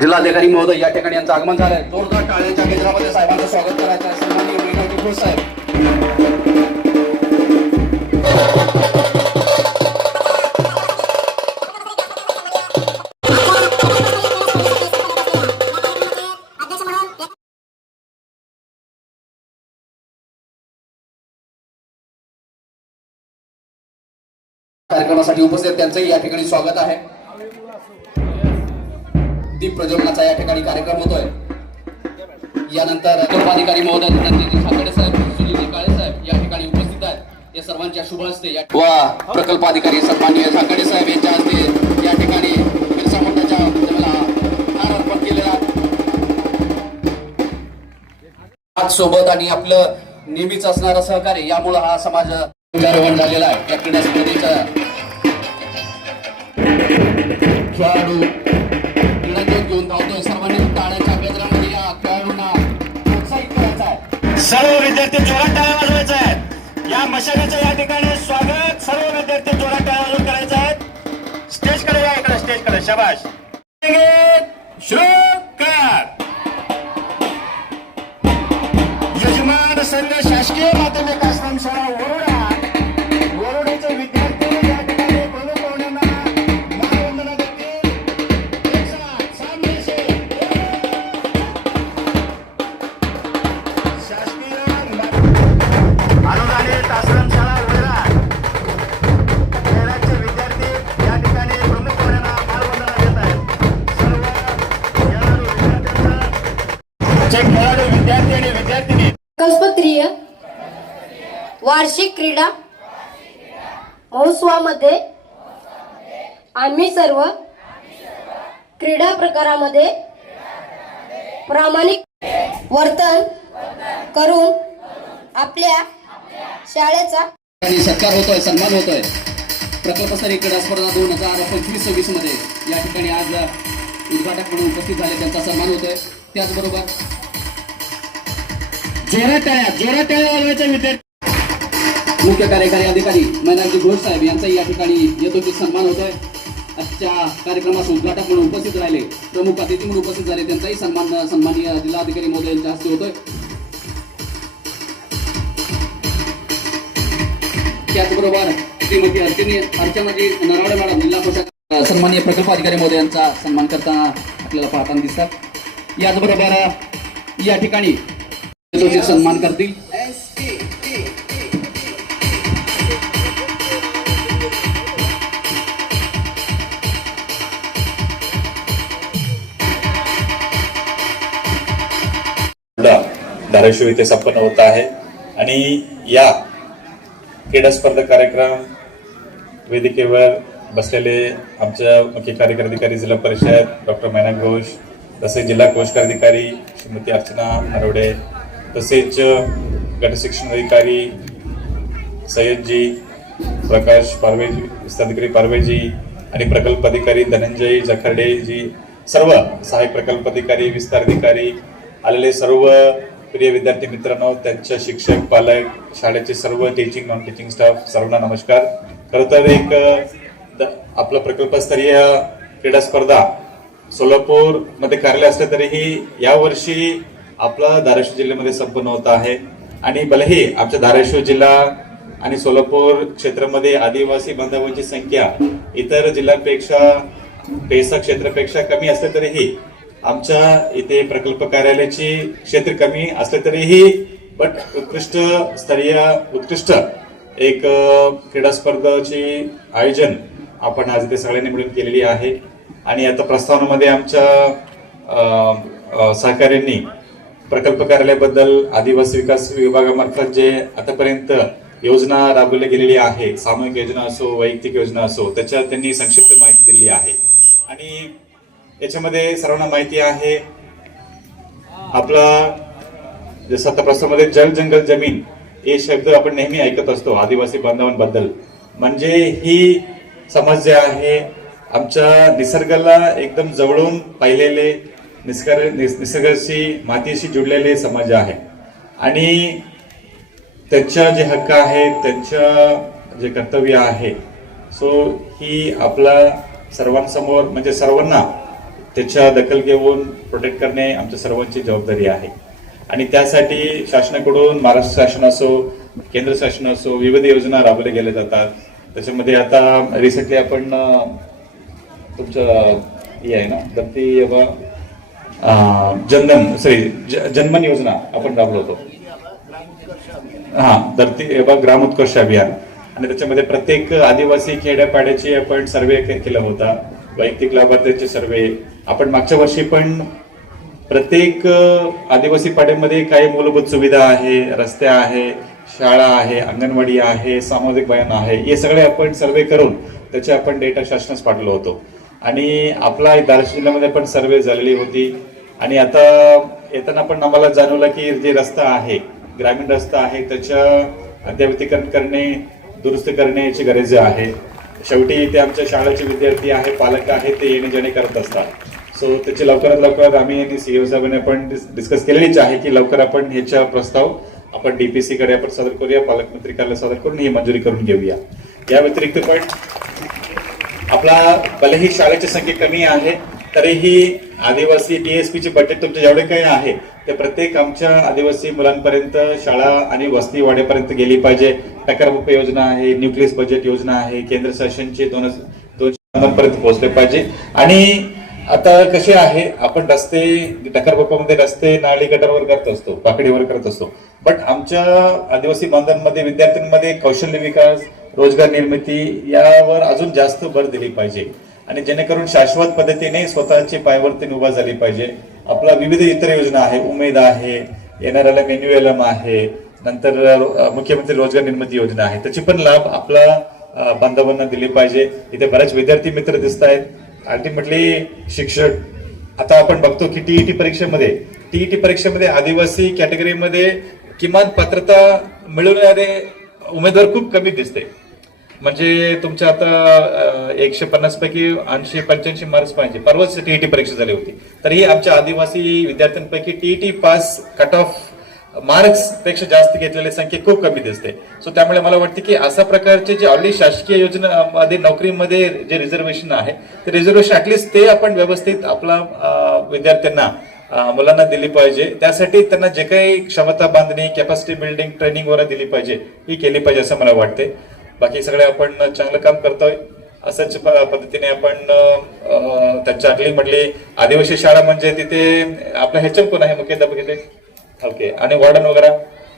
जिल्हाधिकारी महोदय या ठिकाणी यांचं आगमन झालंय. जोरदार टाळ्यांच्या केंद्रामध्ये साहेबांचं स्वागत करायचं आहे. कार्यक्रमासाठी उपस्थित त्यांचंही या ठिकाणी स्वागत आहे. दीप प्रज्वलनाचा या ठिकाणी कार्यक्रम होतोय. यानंतर अधिकारी महोदय ठाकरे साहेब सुनील काळे साहेब या ठिकाणी उपस्थित आहेत. या सर्वांच्या शुभ हस्ते व प्रकल्प अधिकारी सन्माननीय ठाकरे साहेब यांच्या हस्ते या ठिकाणी बिरसा मुंडाच्या हार अर्पण केलेला आज सोबत आणि आपलं नेहमीच असणारं सहकार्य यामुळं हा समाज झालेला आहे. या क्रीडा स्पर्धेचा खेळाडू क्रीडाजोत घेऊन धावतोय. सर्वांनी टाळ्याच्या गजरामध्ये या खेळाडूंना प्रोत्साहित करायचा आहे. सर्व विद्यार्थी जोरात टाळ्या वाजवायचा आहेत. या मशालीचं या ठिकाणी स्वागत. सर्व विद्यार्थी जोरात टाळ्या वाजवून करायचं आहेत. स्टेजकडे या इकडे स्टेजकडे. शाबाश शुकर यजमान संघ शासकीय माध्यमिक आश्रम शाळा स्तरीय वार्षिक क्रीडा महोत्सवामध्ये आम्ही सर्व क्रीडा प्रकारामध्ये प्रामाणिक वर्तन करून आपल्या शाळेचा सत्कार होतोय सन्मान होतोय. प्रकल्पस्तरीय क्रीडा स्पर्धा दोन हजार पंचवीस सव्वीसमध्ये या ठिकाणी आज उद्घाटक म्हणून उपस्थित झाले त्यांचा सन्मान होतोय. त्याचबरोबर जोरात टाळ्या जोरात टाळ्या विद्यार्थी मुख्य कार्यकारी अधिकारी मैनाजी घोष साहेब यांचाही या ठिकाणी यथोचित सन्मान होतोय. आजच्या कार्यक्रमास उद्घाटक म्हणून उपस्थित राहिले. प्रमुख अतिथी म्हणून उपस्थित झाले. त्यांचाही सन्मान सन्माननीय जिल्हाधिकारी महोदय यांच्या हस्ते होतोय. त्याचबरोबर श्रीमती अर्चनी अर्चनाजी नरवाडे मॅडम जिल्हा प्रशासक सन्मान्य प्रकल्प अधिकारी महोदय यांचा सन्मान करताना आपल्याला पाहताना दिसतात. याचबरोबर या ठिकाणी सन्मान करतील. धाराशिव इथे संपन्न होत आहे. आणि या क्रीडा स्पर्धा कार्यक्रम वेदिकेवर बसलेले आमच्या मुख्य कार्यकारी अधिकारी जिल्हा परिषद डॉक्टर मैना घोष तसेच जिल्हा कोष अधिकारी श्रीमती अर्चना नरवडे तसेच गटशिक्षण अधिकारी सय्यदजी प्रकाश पारवेजी विस्ताधिकारी पारवेजी आणि प्रकल्प अधिकारी धनंजय जखर्डेजी सर्व सहाय्यक प्रकल्प अधिकारी विस्तार अधिकारी आलेले सर्व प्रिय विद्यार्थी मित्रांनो त्यांच्या शिक्षक पालक शाळेचे सर्व टीचिंग नॉन टीचिंग स्टाफ सर्वांना नमस्कार. खरं तर एक आपलं प्रकल्पस्तरीय क्रीडा स्पर्धा सोलापूरमध्ये कार्यालय असले तरीही यावर्षी आपला धाराशिव जिल्ह्यामध्ये संपन्न होत आहे. आणि भलेही आमच्या धाराशिव जिल्हा आणि सोलापूर क्षेत्रामध्ये आदिवासी बांधवांची संख्या इतर जिल्ह्यांपेक्षा पेसा क्षेत्रापेक्षा कमी असले तरीही आमच्या इथे प्रकल्प कार्यालयाची क्षेत्र कमी असले तरीही बट उत्कृष्ट स्तरीय उत्कृष्ट एक क्रीडा स्पर्धाची आयोजन आपण आज इथे सगळ्यांनी मिळून केलेली आहे. आणि आता प्रस्तावनामध्ये आमच्या सहकार्यांनी प्रकल्प कार्यालयाबद्दल आदिवासी विकास विभागामार्फत जे आतापर्यंत योजना राबवली गेलेली आहे सामूहिक योजना असो वैयक्तिक योजना असो त्याच्यात त्यांनी संक्षिप्त माहिती दिलेली आहे. आणि याच्यामध्ये सर्वांना माहिती आहे आपला जसं आता प्रस्तावामध्ये जल जंगल जमीन हे शब्द आपण नेहमी ऐकत असतो आदिवासी बांधवांबद्दल. म्हणजे ही समज जे आहे आमच्या निसर्गाला एकदम जवळून पाहिलेले निसर्ग निस- निसर्गाशी मातीशी जुडलेले समाज आहे. आणि त्यांच्या जे हक्क आहेत त्यांच्या जे कर्तव्य आहे सो ही आपला सर्वांसमोर म्हणजे सर्वांना त्याच्या दखल घेऊन प्रोटेक्ट करणे आमच्या सर्वांची जबाबदारी आहे. आणि त्यासाठी शासनाकडून महाराष्ट्र शासन असो केंद्र शासन असो विविध योजना राबवल्या गेल्या जातात. त्याच्यामध्ये आता रिसेंटली आपण तुमचं हे आहे ना दत्ती बाबा जनधन सॉरी जनमन योजना आपण राबवतो. हा धरती व ग्राम उत्कर्ष अभियान. आणि त्याच्यामध्ये प्रत्येक आदिवासी खेड्यापाड्याची आपण सर्वे केला होता. वैयक्तिक लाभार्थ्यांचे सर्वे आपण मागच्या वर्षी पण प्रत्येक आदिवासी पाड्यामध्ये काही मूलभूत सुविधा आहे. रस्ते आहे शाळा आहे अंगणवाडी आहे सामाजिक बयान आहे. हे सगळे आपण सर्वे करून त्याचे आपण डेटा शासनास पाठवलो होतो. आणि आपला धाराशिव जिल्ह्यामध्ये पण सर्वे झालेली होती. आणि आता येताना पण आम्हाला जाणवलं की जे रस्ता आहे ग्रामीण रस्ता आहे त्याच्या अद्यावतीकरण करणे दुरुस्त करणे याची गरज आहे. शेवटी ते आमच्या शाळेचे विद्यार्थी आहे पालक आहे ते येणे जाणे करत असतात. सो त्याची लवकरात लवकर आम्ही सी एम साहेबांनी आपण डिस्कस केलेलीच आहे की लवकर आपण ह्याचा प्रस्ताव आपण डी पी कडे आपण सादर करूया पालकमंत्री कार्यालय सादर करून ही मंजुरी करून घेऊया. या व्यतिरिक्त पण आपला भलेही शाळेची संख्या कमी आहे. तरीही आदिवासी डीएसपीचे चे बजेट तुमचे जेवढे काही आहे ते प्रत्येक आमच्या आदिवासी मुलांपर्यंत शाळा आणि वस्ती वाड्यापर्यंत गेली पाहिजे. टकर योजना आहे न्यूक्लियस बजेट योजना आहे केंद्र शासनचे दोन दोन पर्यंत पोहोचले पाहिजे. आणि आता कसे आहे आपण रस्ते टकर रस्ते नाळी गटारवर करत असतो पाकडीवर करत असतो. बट आमच्या आदिवासी बांधवांमध्ये विद्यार्थ्यांमध्ये कौशल्य विकास रोजगार निर्मिती यावर अजून जास्त भर दिली पाहिजे. आणि जेणेकरून शाश्वत पद्धतीने स्वतःची पायवर्तीने उभा झाली पाहिजे. आपला विविध इतर योजना आहे. उमेद आहे एनआरएलएम एनयूएलएम आहे नंतर मुख्यमंत्री रोजगार निर्मिती योजना आहे. त्याची पण लाभ आपला बांधवांना दिली पाहिजे. इथे बरेच विद्यार्थी मित्र दिसत आहेत. अल्टिमेटली शिक्षक आता आपण बघतो की टीईटी परीक्षेमध्ये टीईटी परीक्षेमध्ये आदिवासी कॅटेगरीमध्ये किमान पात्रता मिळवणारे उमेदवार खूप कमी दिसते. म्हणजे तुमच्या आता एकशे पन्नास पैकी ऐंशी पंच्याऐंशी मार्क्स पाहिजे. परवाच टीईटी परीक्षा झाली होती. तरीही आमच्या आदिवासी विद्यार्थ्यांपैकी टीईटी पास कट ऑफ मार्क्सपेक्षा जास्त घेतलेली संख्या खूप कमी दिसते. सो त्यामुळे मला वाटते की अशा प्रकारचे जे ऑलरेडी शासकीय योजना मध्ये नोकरीमध्ये जे रिझर्वेशन आहे ते रिझर्वेशन ऍटलीस्ट ते आपण व्यवस्थित आपला विद्यार्थ्यांना मुलांना दिली पाहिजे. त्यासाठी त्यांना जे काही क्षमता बांधणी कॅपॅसिटी बिल्डिंग ट्रेनिंग वगैरे दिली पाहिजे ही केली पाहिजे असं मला वाटते. बाकी सगळे आपण चांगलं काम करतोय. असंच पद्धतीने आपण त्यांच्या आगली म्हटली आदिवासी शाळा म्हणजे तिथे आपल्या ह्याच्यात कोण आहे मुख्यतः बघितले? ओके. आणि वॉर्डन वगैरे?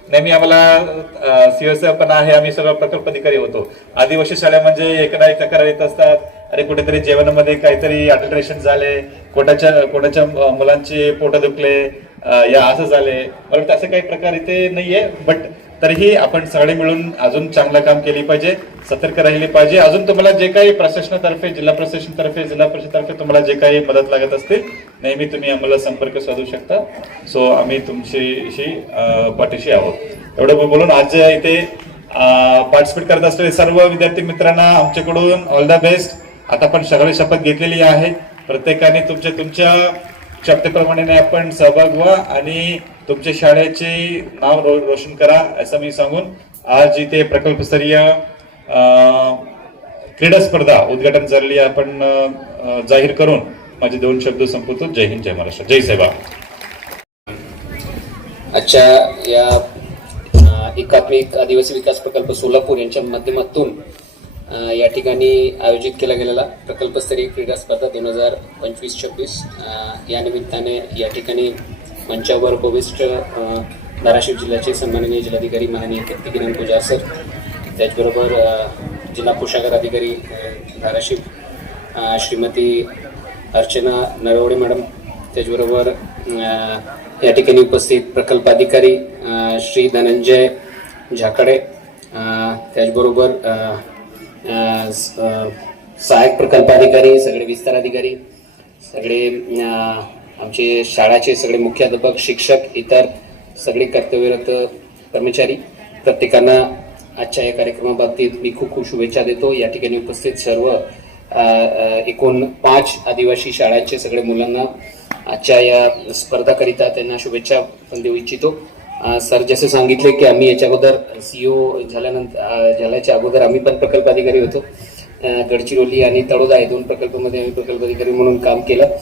नेहमी आम्हाला सीएस पण आहे आम्ही सर्व प्रकल्प अधिकारी होतो. आदिवासी शाळा म्हणजे एक ना एक तक्रार येत असतात. अरे कुठेतरी जेवणामध्ये काहीतरी अल्टरेशन झाले कोणाच्या कोणाच्या मुलांचे पोट दुखले या असं झाले. मला वाटतं असं काही प्रकार इथे नाहीये बट तरीही आपण सगळे मिळून अजून चांगलं काम केली पाहिजे सतर्क राहिले पाहिजे. अजून तुम्हाला जे काही प्रशासनातर्फे जिल्हा प्रशासनातर्फे जिल्हा परिषदतर्फे तुम्हाला जे काही मदत लागत असतील नेहमी तुम्ही आम्हाला संपर्क साधू शकता. सो आम्ही तुमच्याशी पाठीशी आहोत. एवढं बोलून आज इथे पार्टिसिपेट करत असलेले सर्व विद्यार्थी मित्रांना आमच्याकडून ऑल द बेस्ट आता आपण सगळी शपथ घेतलेली आहे. प्रत्येकाने तुमच्या तुमच्या क्षमतेप्रमाणे आपण सहभाग व्हा आणि तुमच्या शाळेचे नाव रो, रोशन करा असं मी सांगून आज इथे प्रकल्पस्तरीय क्रीडा स्पर्धा उद्घाटन झालेली आपण जाहीर करून माझे दोन शब्द संपवतो. जय हिंद जय महाराष्ट्र. जय सेवा आजच्या या एकात्मिक आदिवासी विकास प्रकल्प सोलापूर यांच्या माध्यमातून या ठिकाणी आयोजित केला गेलेला प्रकल्पस्तरीय क्रीडा स्पर्धा दोन हजार पंचवीस छब्बीस या निमित्ताने या ठिकाणी मंचावर उपविष्ट धाराशिव जिल्ह्याचे सन्माननीय जिल्हाधिकारी माननीय कीर्तिकिरण पूजा सर त्याचबरोबर जिल्हा कोषागार अधिकारी धाराशिव श्रीमती अर्चना नरवडे मॅडम त्याचबरोबर या ठिकाणी उपस्थित प्रकल्प अधिकारी श्री धनंजय झाकडे त्याचबरोबर स- सहाय्यक प्रकल्प अधिकारी सगळे विस्तार अधिकारी सगळे आमचे शाळाचे सगळे मुख्याध्यापक शिक्षक इतर सगळे कर्तव्यरत कर्मचारी प्रत्येकांना आजच्या या कार्यक्रमाबाबतीत मी खूप खूप शुभेच्छा देतो. या ठिकाणी उपस्थित सर्व एकूण पाच आदिवासी शाळांचे सगळे मुलांना आजच्या या स्पर्धाकरिता त्यांना शुभेच्छा पण देऊ इच्छितो. सर जसे सांगितले की आम्ही याच्या अगोदर सीओ झाल्यानंतर झाल्याच्या अगोदर आम्ही पण प्रकल्प अधिकारी होतो. गडचिरोली आणि तळोदा हे दोन प्रकल्पामध्ये आम्ही प्रकल्प अधिकारी म्हणून काम केलं.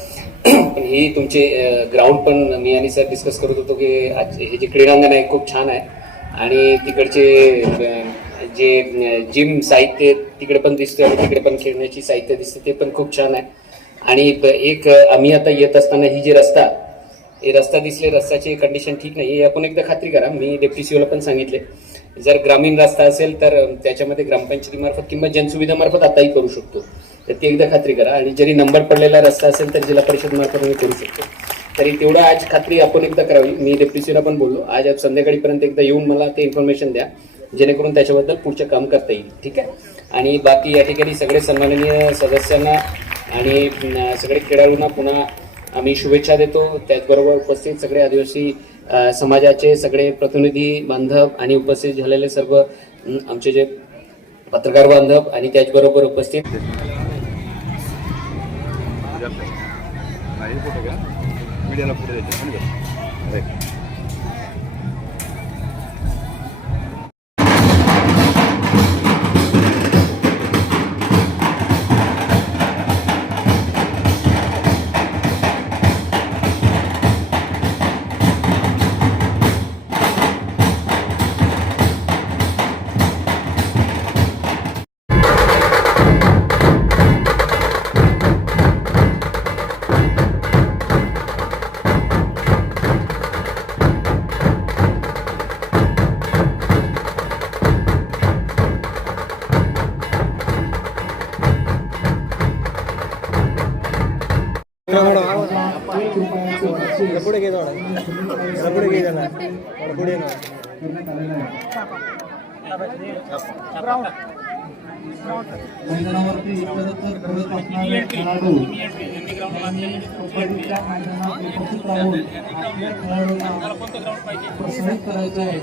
पण ही तुमचे ग्राउंड पण मी आणि सर डिस्कस करत होतो की हे जे क्रीडांगण आहे खूप छान आहे. आणि तिकडचे जे जिम साहित्य तिकडे पण दिसतं आणि तिकडे पण खेळण्याची साहित्य दिसते ते पण खूप छान आहे. आणि एक आम्ही आता येत असताना ही जी रस्ता हे रस्ता दिसले रस्त्याची कंडिशन ठीक नाही. हे आपण एकदा खात्री करा. मी डेप्टी सीओला पण सांगितले. जर ग्रामीण रस्ता असेल तर त्याच्यामध्ये ग्रामपंचायतीमार्फत किंवा जनसुविधामार्फत आताही करू शकतो. तर ती एकदा खात्री करा. आणि जरी नंबर पडलेला रस्ता असेल तर जिल्हा परिषद मार्फत मी करू शकतो. तरी तेवढं आज खात्री आपण एकदा करावी. मी डेप्टी पण बोललो. आज संध्याकाळीपर्यंत एकदा येऊन मला ते इन्फॉर्मेशन द्या. जेणेकरून त्याच्याबद्दल पुढचं काम करता येईल. ठीक आहे? आणि बाकी या ठिकाणी सगळे सन्माननीय सदस्यांना आणि सगळे खेळाडूंना पुन्हा आम्ही शुभेच्छा देतो. त्याचबरोबर उपस्थित सगळे आदिवासी समाजाचे सगळे प्रतिनिधी बांधव आणि उपस्थित झालेले सर्व आमचे जे पत्रकार बांधव आणि त्याचबरोबर उपस्थित familia no puede detenerlo. मैदानावरती इतरत्र खेळत असणारे खेळाडू यांनी कबड्डीच्या मैदानात उपस्थित राहून आपल्या खेळाडूंना प्रोत्साहित करायचं आहे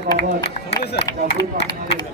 बाबत जागरूक असणारे